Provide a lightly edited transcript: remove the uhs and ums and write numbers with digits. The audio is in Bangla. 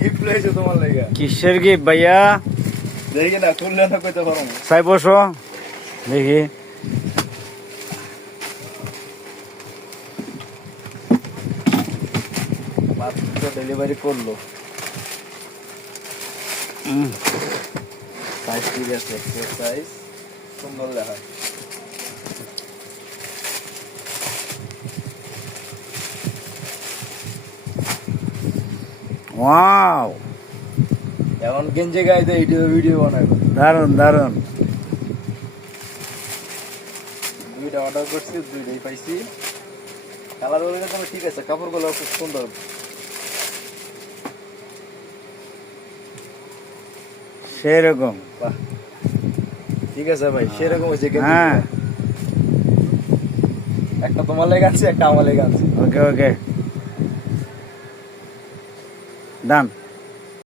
গিফট লইছো তোমার লাগা। কিসের গিফট ভাইয়া? দেখি না খুললে না কইতে পারো না। সাই বসো দেখি। মাত্র ডেলিভারি করলো। সাইজ ঠিক আছে, সাইজ সুন্দর লেখা। ওয়াও, এখন গেঞ্জে গাইতে ভিডিও বানাবো। দারুন দারুন। দুইটা অর্ডার করছি, দুইটাই পাইছি। কালার গুলো কিন্তু ঠিক আছে, কাপড় গুলো খুব সুন্দর। সেরকম বাহ, ঠিক আছে ভাই, সেরকম হয়েছে গেঞ্জি। হ্যাঁ, একটা তোমার লেগে আছে, একটা আমার লেগে আছে। ওকে ওকে, ডান।